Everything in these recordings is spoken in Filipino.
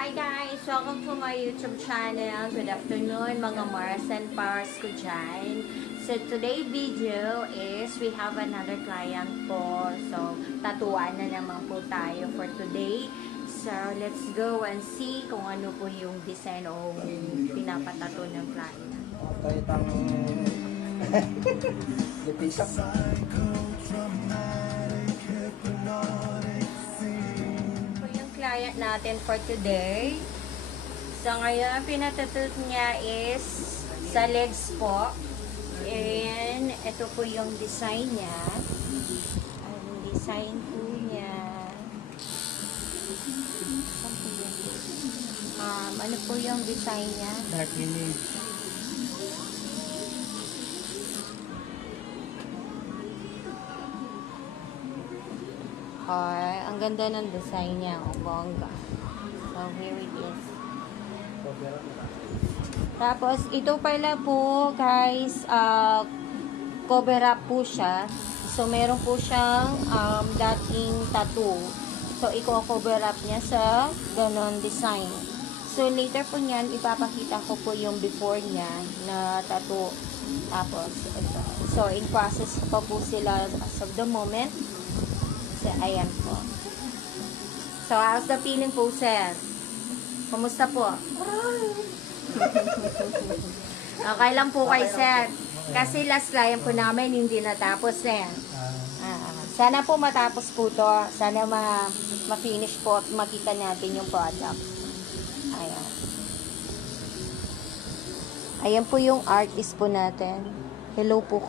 Hi guys! Welcome to my YouTube channel. Good afternoon mga Mars and Pars ko dyan. So today video is we have another client po. So tatuan na naman po tayo for today. So let's go and see kung ano po yung design o pinapatato ng client. Ito itang lipisak. Client natin for today. So ngayon, pinatatot niya is sa legs po. And ito po yung design niya. Ang design po niya. Ano po yung design niya? Dark image. Ang ganda ng design niya. Ang bongga. So here it is. Tapos, ito pala po, guys, cover up po siya. So, meron po siyang dating tattoo. So, i-cover up niya sa ganon design. So, later po niyan, ipapakita ko po yung before niya na tattoo. Tapos, ito. So, in process pa po sila as of the moment. So, ayan po. So, how's the feeling po, sir? Kumusta po? Okay lang po kay sir. Kasi last client po namin hindi natapos, sir. Sana po matapos po to. Sana ma-finish po at makita natin yung product. Ayan. Ayan po yung artist po natin. Hello po.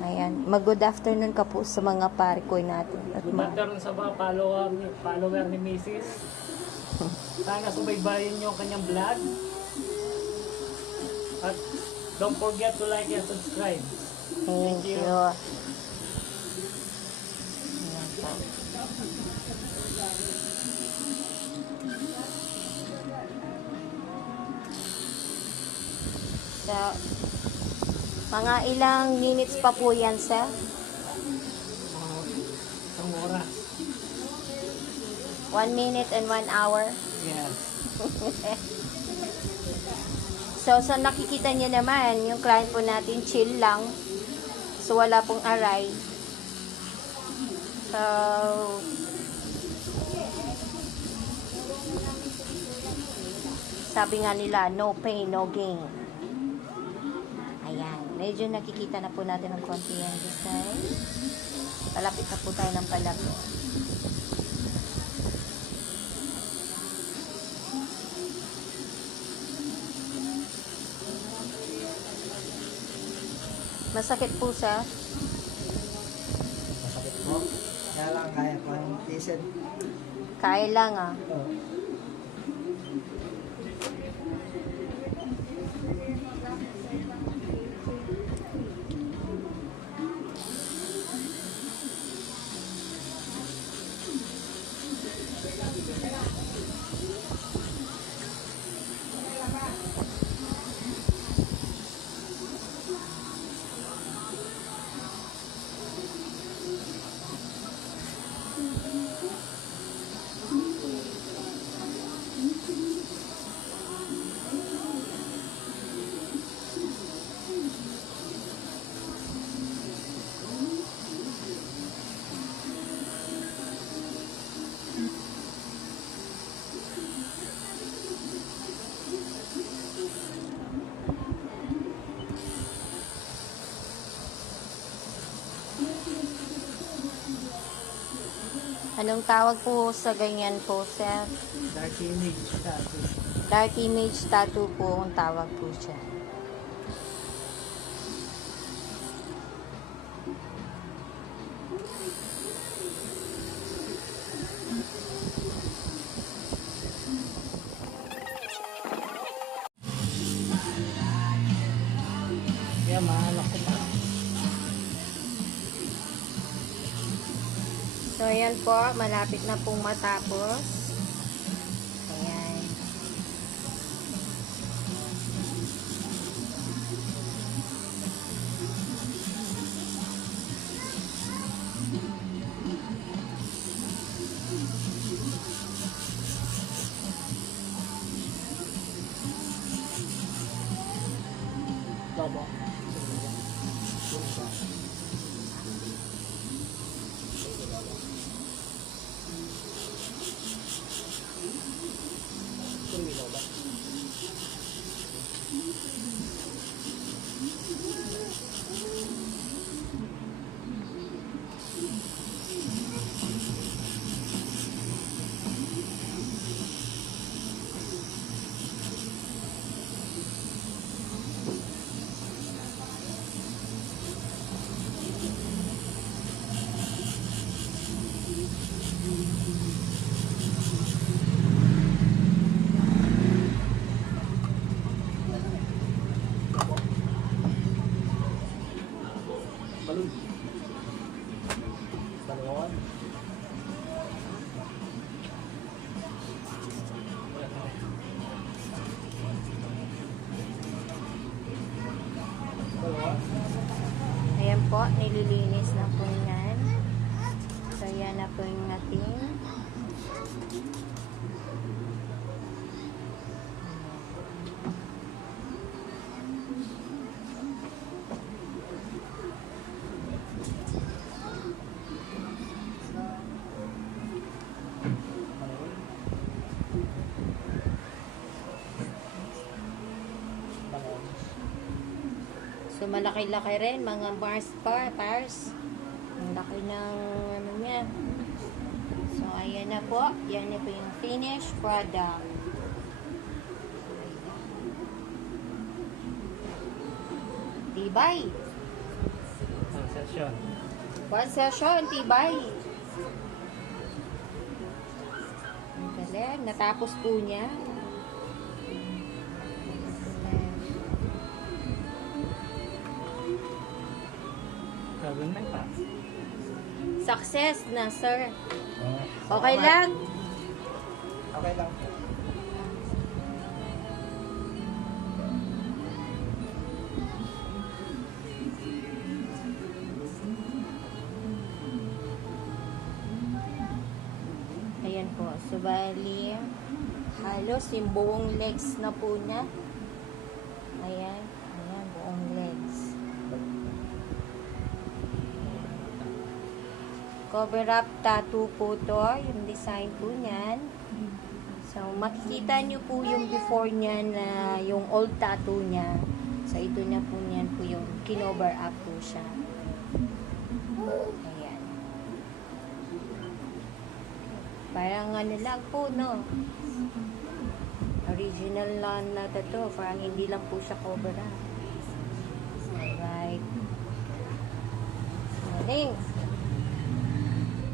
Ayan. Mag-good afternoon ka po sa mga pare ko natin. At Good afternoon sa mga follower ni Mrs. Sana subaybayin niyo ang kanyang vlog. At don't forget to like and subscribe. Thank you. Ayan po. So, mga ilang minutes pa po yan, sir? Isang oras. 1 minute and 1 hour? Yes. So, sa nakikita niyo naman, yung client po natin, chill lang. So, wala pong aray. So, sabi nga nila, no pain, no gain. Ayan. Medyo nakikita na po natin ang konti yung design. Palapit na po tayo ng palapit. Masakit po siya. Masakit po. Kaya lang kaya ko ang tisid. Kaya lang Oh. Anong tawag po sa ganyan po, sir? Dark image tattoo. Dark image tattoo po ang tawag po siya. Kaya mahalak ko pa. So, ayan po. Malapit na pong matapos. Ayan. nililinis na po yan. So, yan na po yung ating so, malaki-laki rin, mga pars. Ang laki ng ano niya. So, ayan na po. Yan na po yung finished product. Tibay. Ang session. One session, tibay. Ang galing. Natapos po niya. Gagawin na pa. Success na, sir. Oh. Okay lang. Okay lang po. Ayan po. So, bali, halos yung buong legs na po niya. Ayan. Ayan, buong legs. Cover up tattoo po to. Yung design po niyan. So, makikita nyo po yung before niya na yung old tattoo niya. So, ito na po niyan po yung kinover up po siya. Ayan. Parang ano lang po, no? Original lang na tattoo. Parang hindi lang po siya cover up. Alright. Morning.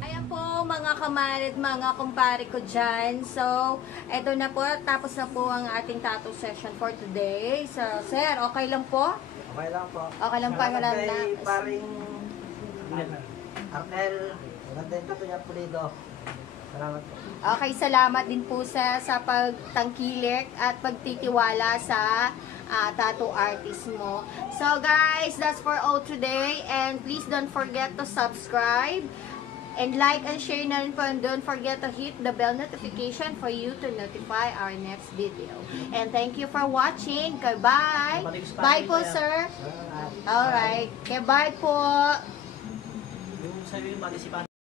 Ayan po mga kamarit, mga kumpare ko dyan. So, eto na po. Tapos na po ang ating tattoo session for today. So, sir, okay lang po? Okay lang po. Okay lang po. Wala Salamat na. kay paring Arnel. Maganda yung tattoo niya, Pulido. Salamat po. Okay, salamat din po sa pagtangkilik at pagtitiwala sa tattoo artist mo. So guys, that's for all today. And please don't forget to subscribe and like and share na rin po. And don't forget to hit the bell notification for you to notify our next video. And thank you for watching. Goodbye. Bye po, sir. Salamat. Alright. Okay, bye po. Yung sa'yo yung